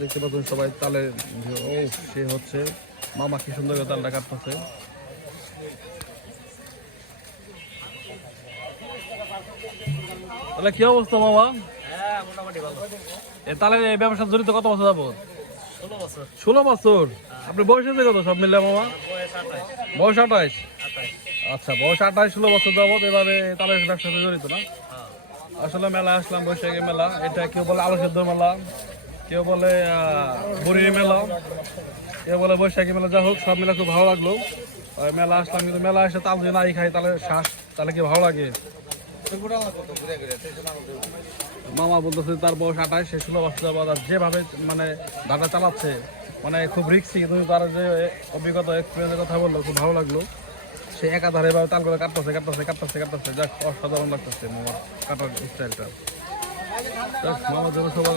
দেখতে পাচ্ছেন সবাই তালে। ও সে হচ্ছে মামা কি সুন্দর করে তালটা কাটতেছে। তাহলে কি অবস্থা মামা? মোটামুটি ভালো। তাহলে এই ব্যবসা জড়িত কত বছর যাবো? 16 বছর। 16 বছর। আপনি বয়স হয়েছে কত সব মিলে মামা? বয়স 28। বয়স 28। আচ্ছা, বয়স 28, 16 বছর যাবত এভাবে তালের ব্যবসাতে জড়িত না? আসলে মেলা আসলাম, বৈশাখী মেলা। এটা কেউ বলে আলু সেদ্ধ মেলা, কেউ বলে বড়ির মেলা, কেউ বলে বৈশাখী মেলা। যা হোক, সব মেলা খুব ভালো লাগলো। মেলা আসলাম, কিন্তু মেলা এসে তাল যদি নাই খাই তাহলে শ্বাস, তাহলে কি ভালো লাগে? মামা বলতেছে তার বয়স 28, সে 16 বছর যাবত আর যেভাবে মানে ধাঁধা চালাচ্ছে, মানে খুব রিস্কি, কিন্তু তার যে অভিজ্ঞতা, এক্সপিরিয়েন্সের কথা বললো, খুব ভালো লাগলো। সে একাধারে এভাবে তাল করে কাটতেছে কাটতেছে কাটতেছে কাটতেছে, যাক অসাধারণ লাগতেছে মামার কাটার স্টাইলটা। মামার জন্য সবাই